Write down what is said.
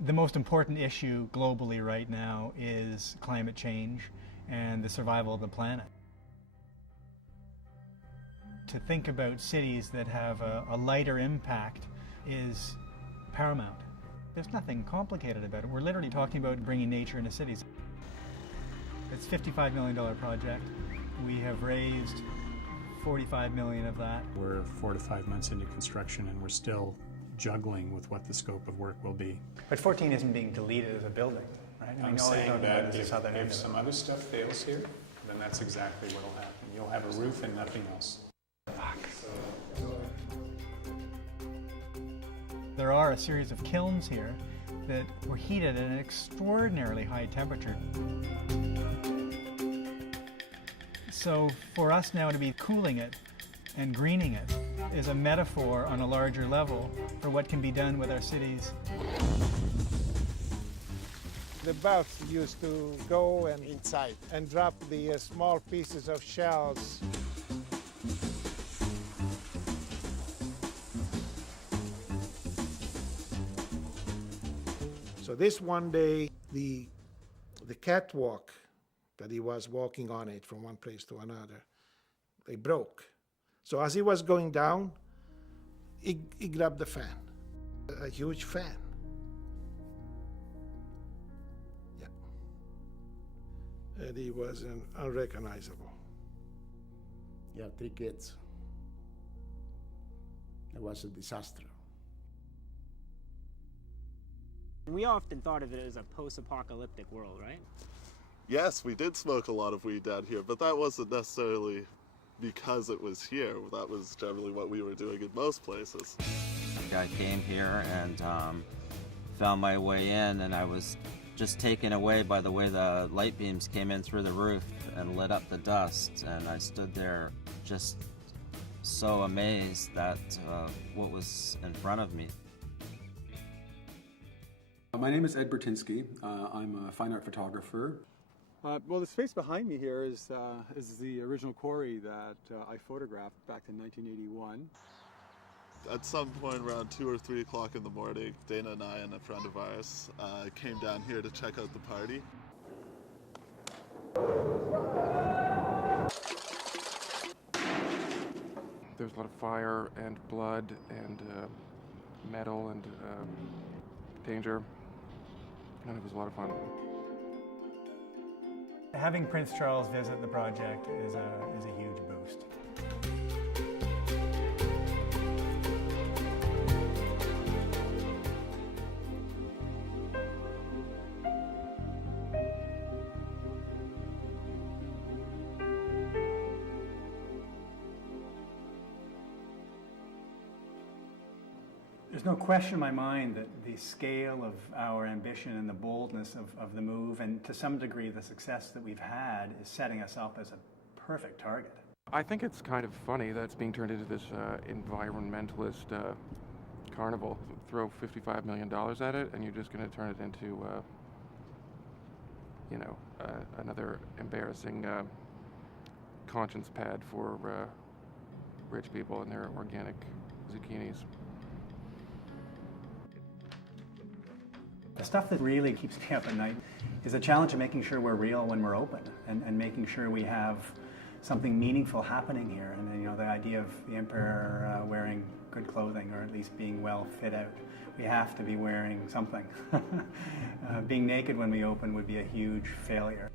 The most important issue globally right now is climate change and the survival of the planet. To think about cities that have a lighter impact is paramount. There's nothing complicated about it. We're literally talking about bringing nature into cities. It's a $55 million project. We have raised $45 million of that. We're 4 to 5 months into construction and we're still juggling with what the scope of work will be. But 14 isn't being deleted as a building, right? I'm saying that if some other stuff fails here, then that's exactly what will happen. You'll have a roof and nothing else. There are a series of kilns here that were heated at an extraordinarily high temperature. So for us now to be cooling it and greening it is a metaphor on a larger level for what can be done with our cities. The boats used to go and inside and drop the small pieces of shells. So this one day, the catwalk that he was walking on it from one place to another, they broke. So as he was going down, he grabbed the fan, a huge fan. Yeah. And he was unrecognizable. Yeah, 3 kids. It was a disaster. We often thought of it as a post-apocalyptic world, right? Yes, we did smoke a lot of weed down here, but that wasn't necessarily because it was here. That was generally what we were doing in most places. I came here and found my way in, and I was just taken away by the way the light beams came in through the roof and lit up the dust, and I stood there just so amazed at what was in front of me. My name is Ed Bertinsky. I'm a fine art photographer. Well, the space behind me here is the original quarry that I photographed back in 1981. At some point around 2 or 3 o'clock in the morning, Dana and I and a friend of ours came down here to check out the party. There's a lot of fire and blood and metal and danger, and it was a lot of fun. Having Prince Charles visit the project is a huge boost. There's no question in my mind that the scale of our ambition and the boldness of the move, and to some degree the success that we've had, is setting us up as a perfect target. I think it's kind of funny that it's being turned into this environmentalist carnival. Throw $55 million at it, and you're just going to turn it into, another embarrassing conscience pad for rich people and their organic zucchinis. The stuff that really keeps me up at night is the challenge of making sure we're real when we're open, and making sure we have something meaningful happening here. And the idea of the emperor wearing good clothing, or at least being well fit out. We have to be wearing something. Being naked when we open would be a huge failure.